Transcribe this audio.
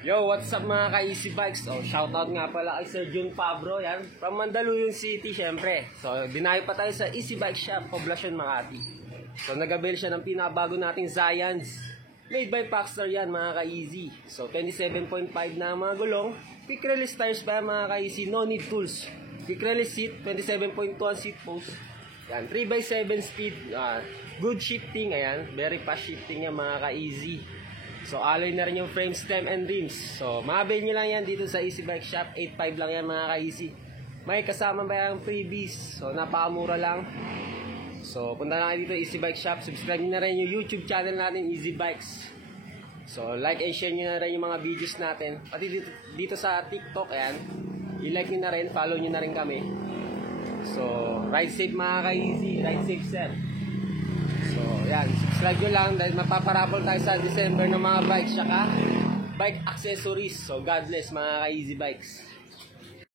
Yo, what's up mga ka-Easy Bikes? So, shoutout nga pala kay Sir Jun Pabro, yan. From Mandaluyong City, syempre. So, dinayo pa tayo sa Easy Bike Shop, Poblacion, Makati. So, nag-avail siya ng pinabago nating Zions. Made by Paxter yan, mga ka-Easy. So, 27.5 na mga gulong. Quick release tires pa yan, mga ka-Easy. No need tools. Quick release seat, 27.2 seat post. Yan, 3x7 speed. Good shifting, ayan. Very fast shifting yan, mga ka-Easy. So, alloy na rin yung frame, stem, and rims. So, ma-avail nyo lang yan dito sa Easy Bike Shop. 8.5 lang yan, mga ka-Easy. May kasama ba yung freebies? So, napakamura lang. So, punta na kayo dito, Easy Bike Shop. Subscribe nyo na rin yung YouTube channel natin, Easy Bikes. So, like and share nyo na rin yung mga videos natin. Pati dito sa TikTok, ayan. I-like nyo na rin, follow nyo na rin kami. So, ride safe mga ka-Easy. Ride safe, sir. So, yan. Subscribe nyo lang dahil mapaparapol tayo sa December ng mga bikes saka bike accessories. So, God bless mga ka-Easy Bikes.